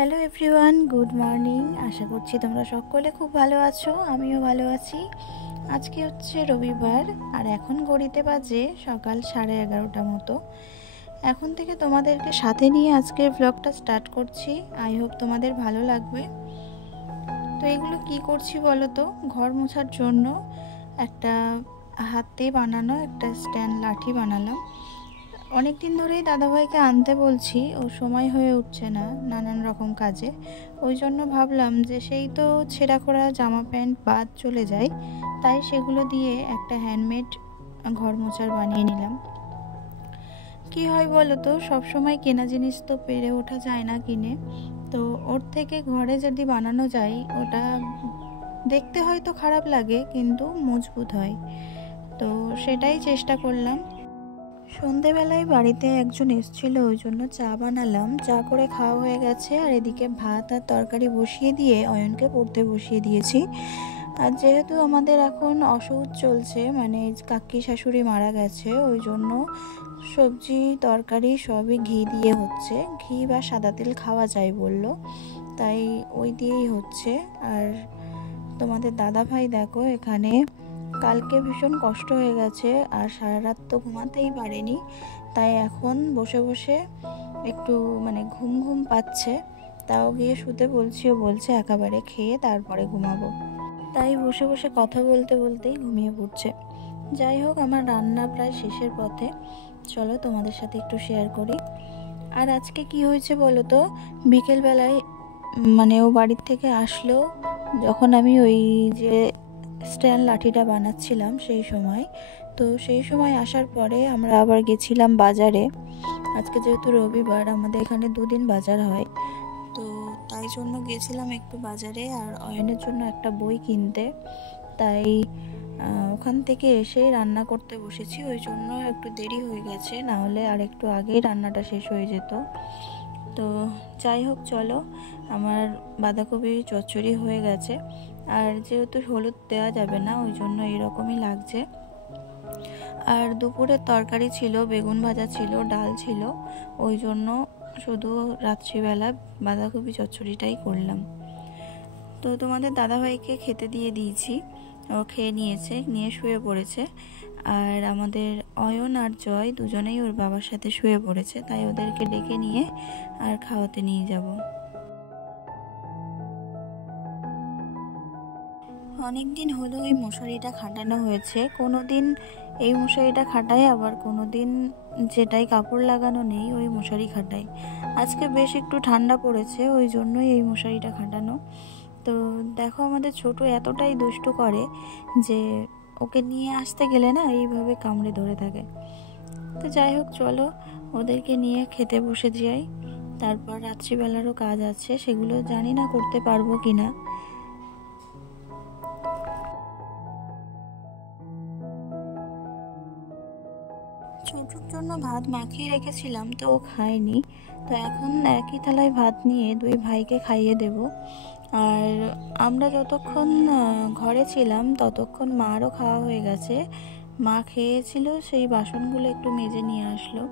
Hello everyone, good morning. আশা করছি তোমরা সকলে খুব ভালো আছো, আমিও ভালো আছি। আজকে হচ্ছে রবিবার আর এখন ঘড়িতে বাজে সকাল 11:30 মতো। এখন থেকে তোমাদেরকে সাথে নিয়ে আজকের ব্লগটা স্টার্ট করছি। আই হোপ তোমাদের ভালো লাগবে। তো এগুলো কি করছি বলো তো? ঘর মোছার জন্য একটা হাতে বানানো একটা স্ট্যান্ড লাঠি বানালাম। অনেক দিন ধরেই দাদাভাইকে আনতে বলছি, ও সময় হয়ে উঠছে না নানান রকম কাজে। ওই জন্য ভাবলাম যে সেই তো ছেঁড়া খোড়া জামা প্যান্ট বাদ চলে যায়, তাই সেগুলো দিয়ে একটা হ্যান্ডমেড ঘর মোছার বানিয়ে নিলাম। কি হয় বলো তো, সবসময় কেনা জিনিস তো পেরে ওঠা যায় না কিনে। তো ওর থেকে ঘরে যদি বানানো যায়, ওটা দেখতে হয়তো খারাপ লাগে কিন্তু মজবুত হয়। তো সেটাই চেষ্টা করলাম। সন্ধেবেলায় বাড়িতে একজন এসেছিল, ওই জন্য চা বানালাম। চা করে খাওয়া হয়ে গেছে, আর এদিকে ভাত আর তরকারি বসিয়ে দিয়ে অয়নকে পড়তে বসিয়ে দিয়েছি। আর যেহেতু আমাদের এখন অসৌচ চলছে, মানে কাকি শাশুড়ি মারা গেছে, ওই জন্য সবজি তরকারি সবই ঘি দিয়ে হচ্ছে। ঘি বা সাদা তেল খাওয়া যায় বলল, তাই ওই দিয়েই হচ্ছে। আর তোমাদের দাদা ভাই দেখো এখানে, কালকে ভীষণ কষ্ট হয়ে গেছে আর সারা রাত তো ঘুমাতেই পারেনি, তাই এখন বসে বসে একটু ঘুম ঘুম পাচ্ছে। তাও গিয়ে শুতে বলছি, ও বলছে একেবারে খেয়ে তারপরে ঘুমাবো। তাই বসে বসে কথা বলতে বলতেই ঘুমিয়ে পড়ছে। যাই হোক, আমার রান্না প্রায় শেষের পথে। চলো তোমাদের সাথে একটু শেয়ার করি। আর আজকে কি হয়েছে বলো তো, বিকেলবেলায় ও বাড়ির থেকে আসলো যখন আমি ওই যে স্ট্যান্ড লাঠিটা বানাচ্ছিলাম সেই সময় আসার পরে আমরা আবার গেছিলাম বাজারে। আজকে যেহেতু রবিবার, আমাদের এখানে 2 দিন বাজার হয়, তো তাই জন্য গেছিলাম একটু বাজারে আর অয়নের জন্য একটা বই কিনতে। তাই ওখান থেকে এসেই রান্না করতে বসেছি, ওই জন্য একটু দেরি হয়ে গেছে, না হলে আর একটু আগেই রান্নাটা শেষ হয়ে যেত। তো যাই হোক, চলো, আমার বাঁধাকপি চচ্চড়ি হয়ে গেছে। আর যেহেতু হলুদ দেওয়া যাবে না, ওই জন্য এরকমই লাগছে। আর দুপুরের তরকারি ছিল, বেগুন ভাজা ছিল, ডাল ছিল, ওই জন্য শুধু রাত্রিবেলা বাঁধাকপি চচ্চড়িটাই করলাম। তো তোমাদের দাদাভাইকে খেতে দিয়ে দিয়েছি, ও খেয়ে নিয়েছে, নিয়ে শুয়ে পড়েছে। আর আমাদের অয়ন আর জয় দুজনেই ওর বাবার সাথে শুয়ে পড়েছে, তাই ওদেরকে ডেকে নিয়ে আর খাওয়াতে নিয়ে যাব। অনেক দিন হলো এই মশারিটা খাটানো হয়েছে, কোনো দিন এই মশারিটা খাটাই, আবার কোনো দিন যেটাই কাপড় লাগানো নেই ওই মশারি খাটাই। আজকে বেশ একটু ঠান্ডা পড়েছে, ওই জন্যই এই মশারিটা খাটানো। তো দেখো, আমাদের ছোট এতটাই দুষ্টু করে যে ওকে নিয়ে আসতে গেলে না এইভাবে কামড়ে ধরে থাকে। তো যাই হোক, চলো ওদেরকে নিয়ে খেতে বসে যাই। তারপর রাত্রিবেলারও কাজ আছে, সেগুলো জানি না করতে পারবো কিনা। ছোটর জন্য ভাত মাখিয়ে রেখেছিলাম, তো ও খায়নি। তো এখন একই থালায় ভাত নিয়ে 2 ভাইকে খাইয়ে দেব। আর আমরা যতক্ষণ ঘরে ছিলাম ততক্ষণ মারও খাওয়া হয়ে গেছে। মা খেয়েছিল, সেই বাসনগুলো একটু মেজে নিয়ে আসলো।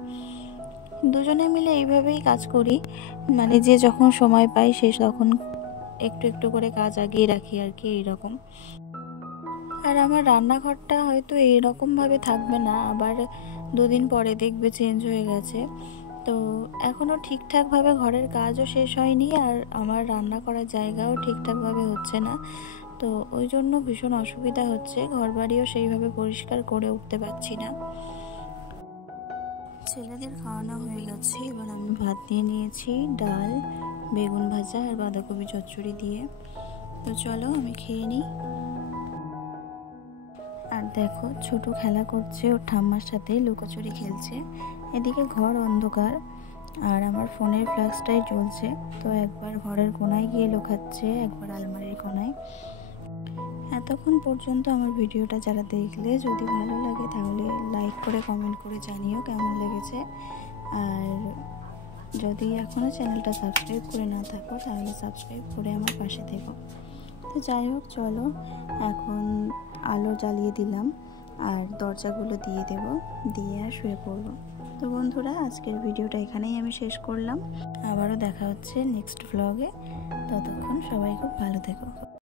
দুজনে মিলে এইভাবেই কাজ করি, যে যখন সময় পাই সে তখন একটু একটু করে কাজ আগিয়ে রাখি আর কি, এইরকম। আর আমার রান্নাঘরটা হয়তো এইরকমভাবে থাকবে না, আবার 2 দিন পরে দেখবে চেঞ্জ হয়ে গেছে। তো এখনও ঠিকঠাকভাবে ঘরের কাজও শেষ হয়নি, আর আমার রান্না করার জায়গাও ঠিকঠাকভাবে হচ্ছে না। তো ওই জন্য ভীষণ অসুবিধা হচ্ছে, ঘরবাড়িও সেইভাবে পরিষ্কার করে উঠতে পারছি না। ছেলেদের খাওয়ানো হয়ে গেছে, এবার আমি ভাত নিয়ে নিয়েছি, ডাল, বেগুন ভাজা আর বাঁধাকপি চচ্চড়ি দিয়ে। তো চলো আমি খেয়ে নিই। আর দেখো, ছোট খেলা করছে ওর ঠাম্মার সাথে, লুকোচুরি খেলছে। এদিকে ঘর অন্ধকার আর আমার ফোনের ফ্ল্যাশটাই জ্বলছে, তো একবার ঘরের কোনায় গিয়ে লুকাচ্ছে, একবার আলমারির কোনায়। এতক্ষণ পর্যন্ত আমার ভিডিওটা যারা দেখলে, যদি ভালো লাগে তাহলে লাইক করে কমেন্ট করে জানিও কেমন লেগেছে। আর যদি এখনও চ্যানেলটা সাবস্ক্রাইব করে না থাকো তাহলে সাবস্ক্রাইব করে আমার পাশে থেকো। তো যাই হোক, চলো এখন আলো জ্বালিয়ে দিলাম আর দরজাগুলো দিয়ে দেব, দিয়ে আর শুয়ে পড়বো। তো বন্ধুরা, আজকের ভিডিওটা এখানেই আমি শেষ করলাম। আবারও দেখা হচ্ছে নেক্সট ব্লগে। ততক্ষণ সবাই খুব ভালো থেকো।